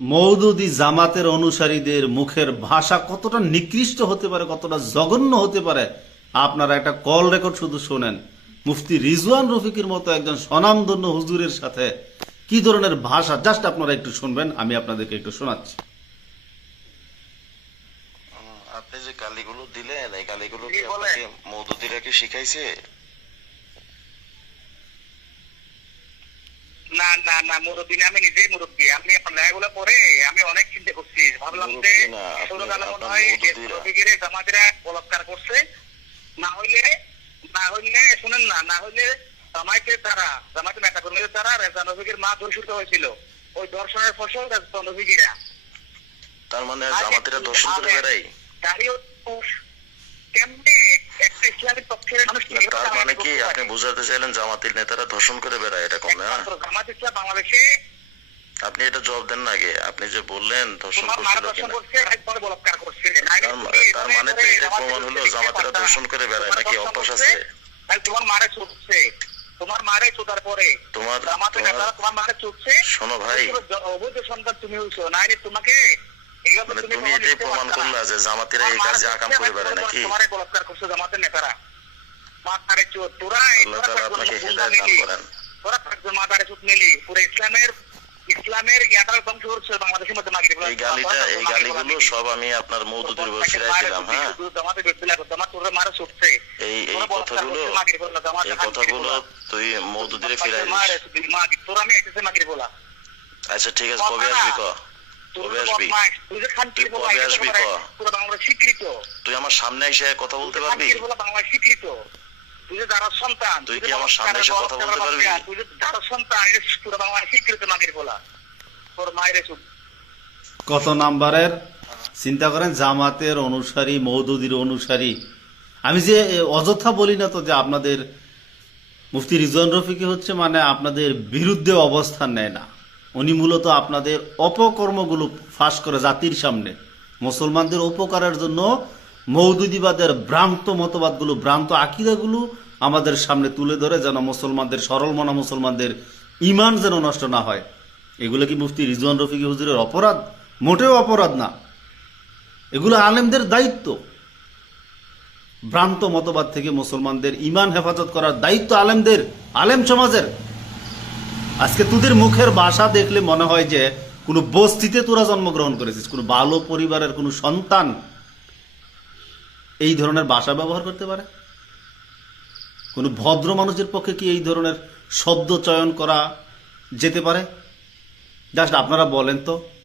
মওদুদি জামাতের অনুসারীদের মুখের ভাষা কতটা নিকৃষ্ট হতে পারে, কতটা জঘন্য হতে পারে, আপনারা একটা কল রেকর্ড শুধু শোনেন। মুফতি রিজওয়ান রফিকের মতো একজন স্বনামধন্য হুজুরের সাথে কি ধরনের ভাষা, জাস্ট আপনারা একটু শুনবেন, আমি আপনাদেরকে একটু শোনাচ্ছি। আপনি যে গালিগুলো দিলেন, এই গালিগুলো কি আপনাকে মওদুদিরা কি শিখাইছে? না না না, মুরব্বী না, আমি নিজেই মুরব্বী। আমি আপনার লেখাগুলো পড়ে আমি অনেক চিন্তা করছি, ভাবলাম যে মুরব্বি না, ষোলো আপনি- কালে মনে আপনার হয় মওদুদিরা। রফিকের জামাতিরা বলাৎকার করছে। না হইলে শুনেন না, না হইলে জামাতে নেতা কর্মীদের দ্বারা রেজান রফিকের মা ধর্ষিত হয়েছিল। ওই ধর্ষণের ফসল রেজান রফিকিরা। তার মানে জামাতিরা দর্শন করে বেড়াই? দাঁড়িয়ে কেমনে একটা ইসলামিক পক্ষের মানুষ না, তার মানে কি আপনি বুঝাতে চাইলেন জামাতের নেতারা ধর্ষণ করে বেড়ায়, এরকম না? জামাত ইসলাম বাংলাদেশে আপনি এটা জবাব দেন না আগে। আপনি যে বললেন ধর্ষণ তোমার মারা করছিল দর্শন কিনা, করছে, একবার বলাৎকার করছে। তার মানে তো এটা প্রমাণ হলো জামাতিরা দর্শন করে বেড়ায়, নাকি অভ্যাস আছে? তোমার মারে ছুটছে, তোমার মারে ছোটার পরে তোমার মারে ছুটছে। শোনো ভাই, অবৈধ সন্তান তুমি হইছো, না হলে তোমাকে মানে তুমি এটাই প্রমাণ করলা যে জামাতিরা এই কাজে আকাম করে বেড়ায় নাকি? তোমারে বলাৎকার করছে জামাতের নেতারা। মাথারে চোট, তোরা আল্লাহ তাআলা আপনাকে হেদায়েত দান করেন। তোরা থাকবে মাথারে চোট নিলি, পুরো ইসলামের ইয়াটার ধ্বংস করছে বাংলাদেশের মধ্যে। এই গালিগুলো সব আমি আপনার মওদুদির উপর ফিরাই দিলাম। হ্যাঁ, এই কথাগুলো তুই মওদুদিরে ফিরাই দিস। আচ্ছা ঠিক আছে, কবে আসবি ক? কবে আসবি? তুই কবে আসবি ক? তুই আমার সামনে এসে কথা বলতে পারবি? তুই কি আমার সামনে এসে কথা বলতে পারবি? কত নাম্বারের চিন্তা করেন, জামাতের অনুসারী, মওদুদির অনুসারী। আমি যে অযথা বলি না তো যে আপনাদের মুফতি রিজওয়ান রফিকি হচ্ছে মানে আপনাদের বিরুদ্ধে অবস্থান নেয় না। উনি মূলত আপনাদের অপকর্মগুলো ফাঁস করে জাতির সামনে, মুসলমানদের উপকারের জন্য মওদুদিবাদের ভ্রান্ত মতবাদগুলো, ভ্রান্ত আকিদাগুলো আমাদের সামনে তুলে ধরে, যেন মুসলমানদের, সরল মনা মুসলমানদের ইমান যেন নষ্ট না হয়। এগুলো কি মুফতি রিজওয়ান রফিকি হুজুরের অপরাধ? মোটেও অপরাধ না, এগুলো আলেমদের দায়িত্ব। ভ্রান্ত মতবাদ থেকে মুসলমানদের ইমান হেফাজত করার দায়িত্ব আলেমদের, আলেম সমাজের। আজকে তোদের মুখের ভাষা দেখলে মনে হয় যে কোনো বস্তিতে তোরা জন্মগ্রহণ করেছিস, কোনো ভালো পরিবারের কোনো সন্তান এই ধরনের ভাষা ব্যবহার করতে পারে? কোনো ভদ্র মানুষের পক্ষে কি এই ধরনের শব্দ চয়ন করা যেতে পারে? জাস্ট আপনারা বলেন তো।